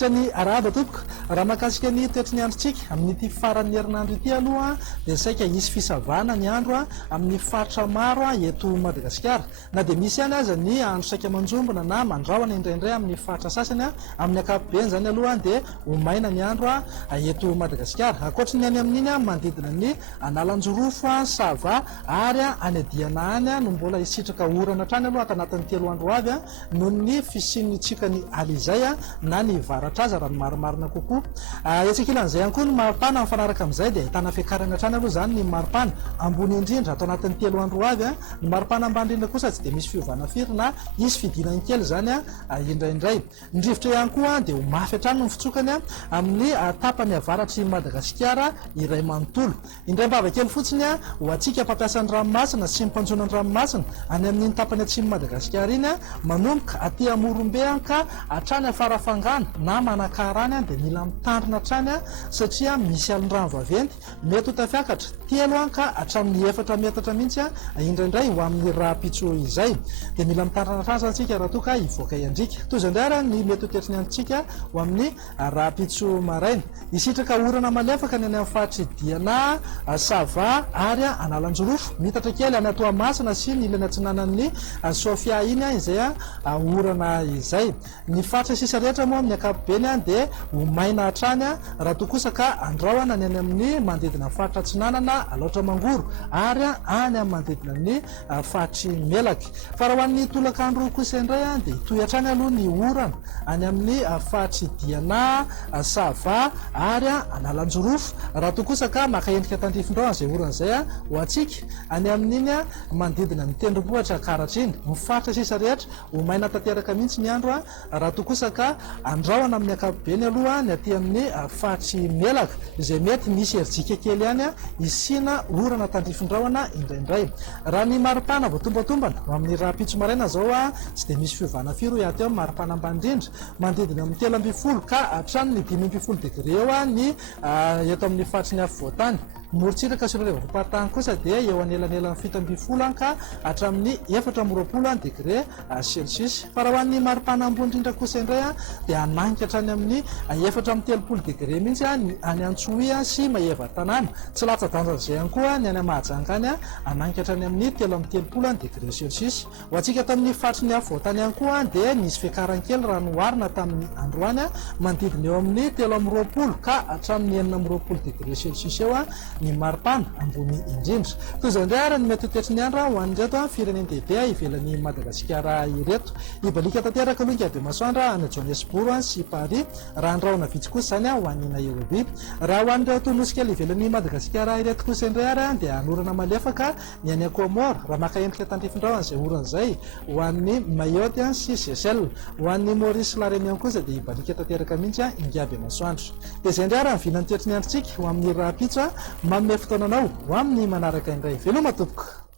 Manolotra ny arahaba tompoko raha mahakasika ny toetry ny androntsika amin'ity faran'ny herinandro ity aloha dia saika hisy fisavana ny andro amin'ny faritra maro eto Madagasikara na dia misy ihany aza ny andro saika manjombona na mandrahona indraindray amin'ny faritra sasany amin'ny ankapobeny zany aloha dia ho maina ny andro eto Madagasikara. Ankoatra ny any amin'iny manodidina ny analanjorofo Sava ary any Diana any no mbola hisitraka orana hatrany aloha atanatin'ny 3 andro avy noho ny fisian'ny tsikany alizay na ny varatra aza raha marimarina kokoa. Etsekilan'izay ihany koa ny maripana mifanaraka amin'izay dia ahitana fiakarana hatrany aloha zany ny maripana ambony indrindra atao anatin'ny 3 andro avy ny maripana ambany indrindra kosa tsy dia misy fiovana firy na isy fidinany kely zany indraindray. Ny rivotra ihany koa dia ho mafy hatrany ny fitsokany amin'ny tapany avaratry Madagasikara iray manontolo. Indray mbava kely fotsiny ho antsika mpampiasa ny ranomasina sy mpanjona ny ranomasina any amin'ny tapany atsimo Madagasikara iny manomboka aty Amorombe ka hatrany afarafangana na manakarany dia mila mitandrina hatrany satria misy alin-drano vaventy mety ho tafiakatra 3 ka hatramin'ny 4 metatra mihitsy indraindray ho amin'ny raha-pitso izay dia mila mitandrina hatrany antsika raha toa ka hivoaka iandrika. Toy izay indray ny mety ho toetriny antsika ho amin'ny raha-pitso maraina. Hisitraka orana malefaka ny any amin'ny faritry Diana, Sava ary Analanjorofo mitatra kely any Toamasina sy ny ilany atsinanan'ny Sofia iny izay orana izay. Ny faritra sisa rehetra moa amin'ny ankapobeny dia ho maina hatrany raha toa kosa ka andrahoana ny any amin'ny manodidina faritra Atsinanana, Alaotra Mangoro ary any amin'ny manodidina ny faritry Melaka. Fa raha ho an'ny tolakandro kosa indray dia hitohy hatrany aloha ny orana any amin'ny faritry Diana, Sava ary Analanjorofo. Raha toa kosa ka maka endrika tandrifindraona izay orana izay ho antsika any amin'iny manodidina ny tendrombohitra karatra iny. Ny faritra sisa rehetra ho maina tanteraka mihitsy ny andro raha toa kosa ka andrahoana amin'ny ankapobeny aloha ny aty amin'ny faritry Melaka izay mety misy herijika kely ihany isina orana tandrifindraona indraindray. Raha ny maripana voatombatombana amin'ny raha-pitso maraina zao tsy dia misy fiovana firy ho aty amin'ny maripana ambany indrindra manodidina amin'ny 3 ka hatramin'ny 5 degré eo ny eto amin'ny faritry ny afovoantany. Morotsiraka sy ireo revaparitany kosa dia eo anelanelan'ny 7 ka hatramin'ny 4 degré Celsius. Fa raha ho an'ny maripana ambony indrindra kosa indray dia ananika hatrany amin'ny 4 degré mihitsy any Antsohihy sy Maheva-Tanàna. Tsy latsa-danjan'izay ihany koa ny any Mahajanga any ananika hatrany amin'ny 13 degré Celsius. Ho antsika tamin'ny faritry ny afovoantany ihany koa dia nisy fiakarany kely raha noharina tamin'ny androany manodidina eo amin'ny 13 ka hatramin'ny 14 degré Celsius eo ny maripana ambony indrindra. Toy izay indray ary ny mety ho toetry ny andro ho an'ireto firenen'Dehibe ivelan'ny Madagasikara ireto. Ibalika tanteraka aloha Ngabe Masoandra any Johannesburg sy Paris raha andrahona vitsy kosa zany ho an'ny Nairobi. Raha ho an'ireo tonosika ivelan'ny Madagasikara ireto kosa indray ary dia anorana malefaka ny any Comore raha maka endrika tandrifindraona izay orana izay ho an'ny Mayotte sy Seychelles. Ho an'ny Maurice la Réunion kosa dia ibalika tanteraka mihitsy Ngabe Masoandra. Dia izay indray ary ny vinan'ny toetry ny androntsika ho amin'ny raha-pitso manome fotoananao ho amin'ny manaraka indray. Veloma tompoko.